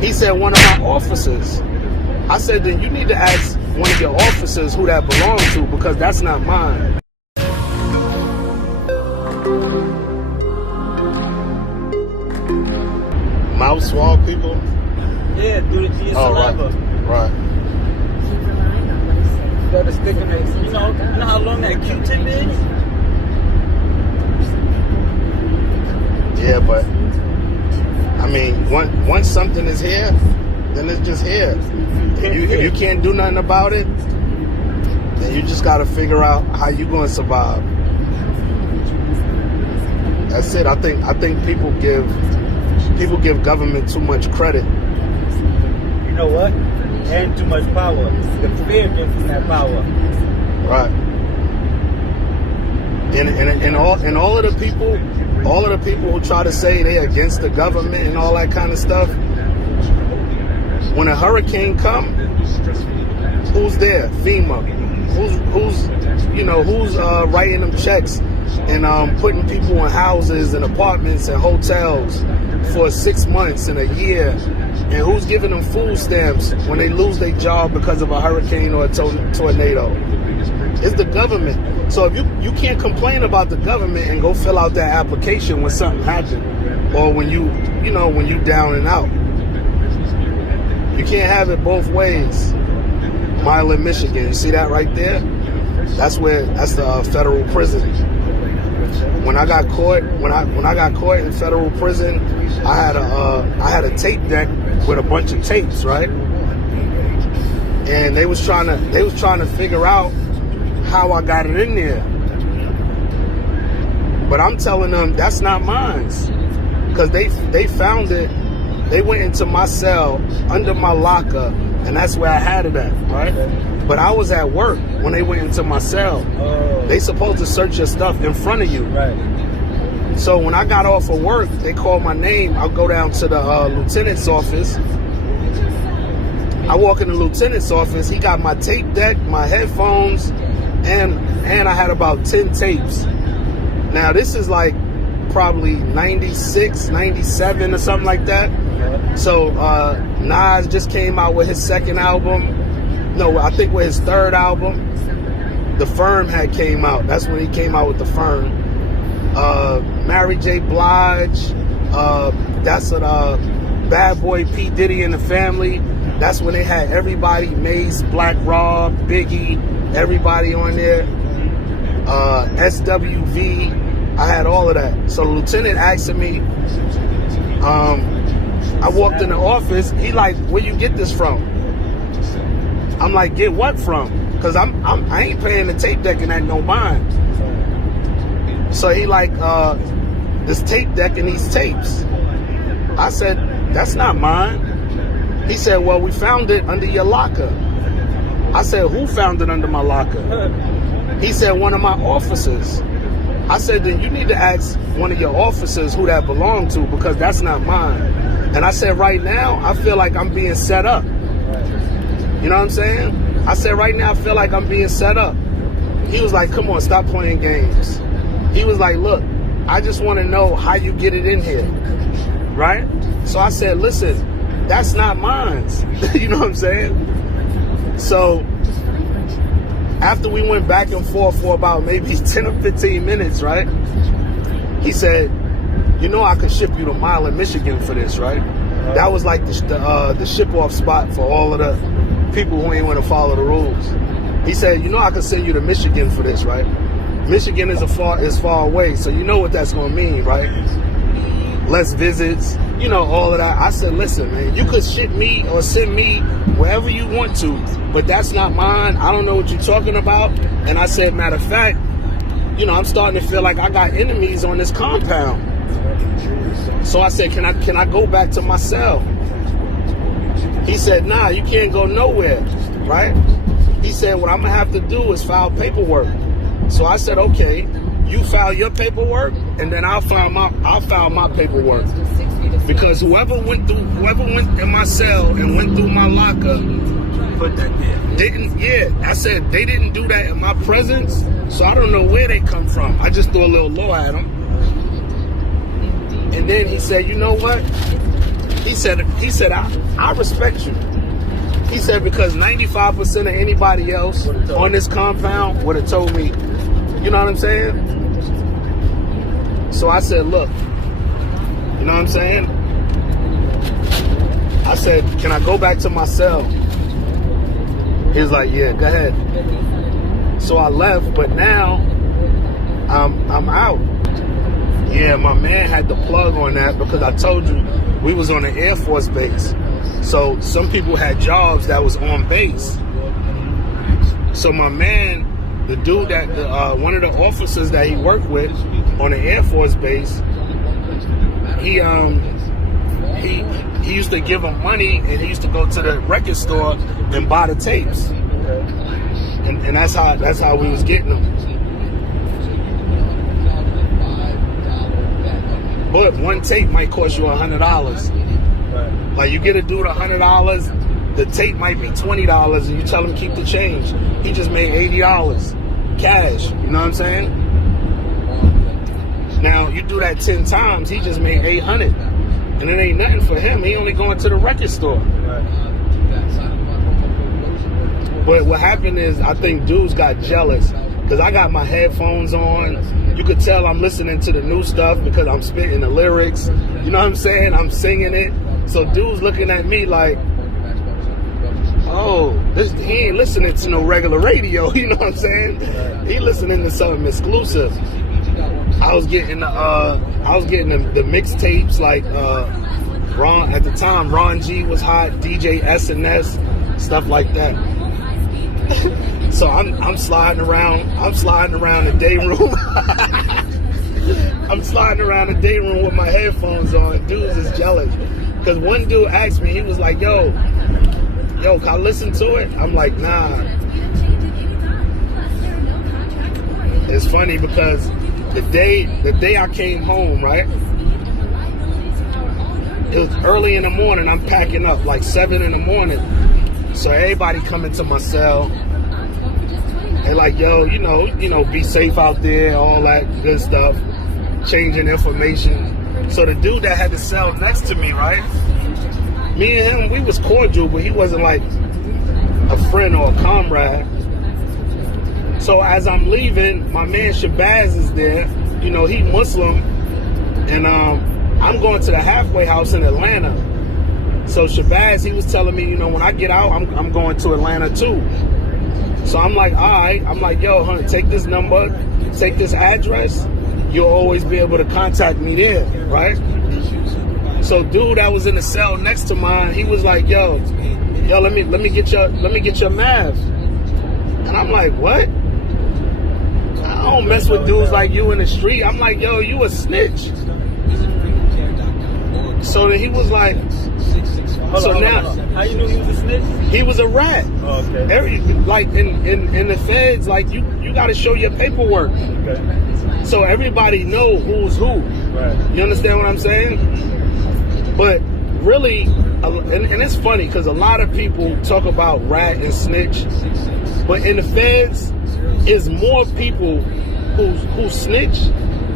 He said, one of my officers. I said, then you need to ask one of your officers who that belongs to, because that's not mine. Mouth swab people? Yeah, do the G saliva. Right. You got to stick in it. You know how long that Q-tip is? Yeah, but I mean, once something is here, then it's just here. If you can't do nothing about it, then you just got to figure out how you going to survive. That's it. I think people give government too much credit. You know what? And too much power. The fear comes from that power. Right. And all of the people who try to say they're against the government and all that kind of stuff, when a hurricane come, who's there? FEMA. Who's writing them checks and putting people in houses and apartments and hotels for 6 months and a year, and who's giving them food stamps when they lose their job because of a hurricane or a tornado? It's the government. So if you can't complain about the government and go fill out that application when something happened, or when you down and out. You can't have it both ways. Milan, Michigan. You see that right there? That's the federal prison. When I got caught in federal prison, I had a tape deck with a bunch of tapes, right? And they was trying to figure out how I got it in there. But I'm telling them that's not mine, because they found it. They went into my cell under my locker, and that's where I had it at, right? But I was at work when they went into my cell. They supposed to search your stuff in front of you. Right. So when I got off of work, they called my name. I'll go down to the lieutenant's office. I walk in the lieutenant's office. He got my tape deck, my headphones, and I had about 10 tapes. Now this is like probably 96, 97 or something like that. So Nas just came out with his second album. No, I think with his third album. The Firm had came out. That's when he came out with The Firm. Mary J. Blige. That's what Bad Boy P. Diddy and the Family. That's when they had everybody. Mace, Black Rob, Biggie, everybody on there. SWV. I had all of that. So the lieutenant asked me, I walked in the office. He like, where you get this from? I'm like, get what from? Because I ain't paying the tape deck and that no mind. So he like, this tape deck and these tapes. I said, that's not mine. He said, well, we found it under your locker. I said, who found it under my locker? He said, one of my officers. I said, then you need to ask one of your officers who that belonged to, because that's not mine. And I said, right now, I feel like I'm being set up. You know what I'm saying? I said, right now, I feel like I'm being set up. He was like, come on, stop playing games. He was like, look, I just want to know how you get it in here. Right? So I said, listen, that's not mine. You know what I'm saying? So after we went back and forth for about maybe 10 or 15 minutes, right? He said, you know I could ship you to Milan, Michigan for this, right? That was like the ship-off spot for all of the people who ain't want to follow the rules. He said, you know I could send you to Michigan for this, right? Michigan is far away, so you know what that's going to mean, right? Less visits, all of that. I said, listen, man, you could ship me or send me wherever you want to, but that's not mine. I don't know what you're talking about. And I said, matter of fact, I'm starting to feel like I got enemies on this compound. So I said, can I go back to my cell? He said, nah, you can't go nowhere, right? He said, what I'm going to have to do is file paperwork. So I said, okay, you file your paperwork, and then I'll file my paperwork. Because whoever went in my cell and went through my locker, Put that there. I said they didn't do that in my presence, so I don't know where they come from. I just threw a little low at them. And then he said, you know what? He said, I respect you. He said, because 95% of anybody else on this compound would have told me, you know what I'm saying? So I said, look, you know what I'm saying? I said, can I go back to my cell? He was like, yeah, go ahead. So I left, but now I'm out. Yeah, my man had the plug on that because I told you we was on an Air Force base. So some people had jobs that was on base. So my man, the dude that, one of the officers that he worked with on the Air Force base, he used to give him money, and he used to go to the record store and buy the tapes. And that's how we was getting them. But one tape might cost you $100. Like, you get a dude $100, the tape might be $20, and you tell him keep the change. He just made $80 cash. You know what I'm saying? Now you do that 10 times, he just made $800, and it ain't nothing for him. He only going to the record store. But what happened is, I think dudes got jealous because I got my headphones on. You could tell I'm listening to the new stuff because I'm spitting the lyrics. You know what I'm saying? I'm singing it. So dudes looking at me like, oh, he ain't listening to no regular radio. You know what I'm saying? He listening to something exclusive. I was getting the mixtapes like Ron at the time. Ron G was hot, DJ S&S, stuff like that. So I'm sliding around the day room. I'm sliding around the day room with my headphones on. Dudes is jealous. Because one dude asked me, he was like, yo, can I listen to it? I'm like, nah. It's funny because the day I came home, right? It was early in the morning. I'm packing up like 7 in the morning. So everybody coming to my cell. They like, yo, you know, be safe out there, all that good stuff, changing information. So the dude that had the cell next to me, right? Me and him, we was cordial, but he wasn't like a friend or a comrade. So as I'm leaving, my man Shabazz is there. You know, he Muslim, and I'm going to the halfway house in Atlanta. So Shabazz, he was telling me, you know, when I get out, I'm going to Atlanta too. So I'm like, all right. I'm like, yo, honey, take this number, take this address. You'll always be able to contact me there, right? So dude that was in the cell next to mine, he was like, yo, let me get your math. And I'm like, what? I don't mess with dudes like you in the street. I'm like, yo, you a snitch. So then he was like, Hold on. How you knew he was a snitch? He was a rat. Oh, okay. Like in the feds, like you got to show your paperwork. Okay. So everybody know who's who. Right. You understand what I'm saying? But really, and it's funny because a lot of people talk about rat and snitch, but in the feds, is more people who snitch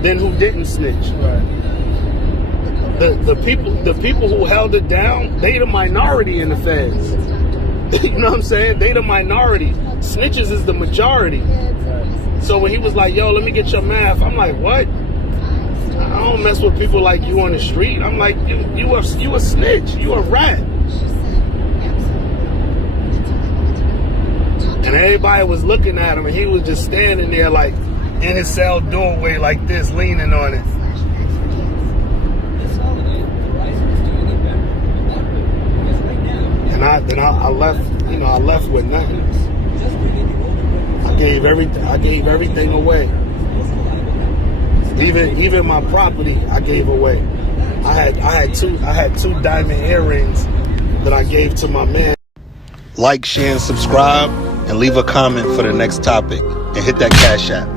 than who didn't snitch. Right. The people who held it down, they the minority in the feds. You know what I'm saying? They the minority. Snitches is the majority. Right. So when he was like, yo, let me get your math, I'm like, what? I don't mess with people like you on the street. I'm like, you a snitch. You a rat. And everybody was looking at him, and he was just standing there like in his cell doorway like this, leaning on it. And I left, you know, I left with nothing. I gave everything away. Even my property I gave away. I had two diamond earrings that I gave to my man. Like, share, and subscribe, and leave a comment for the next topic, and hit that Cash App.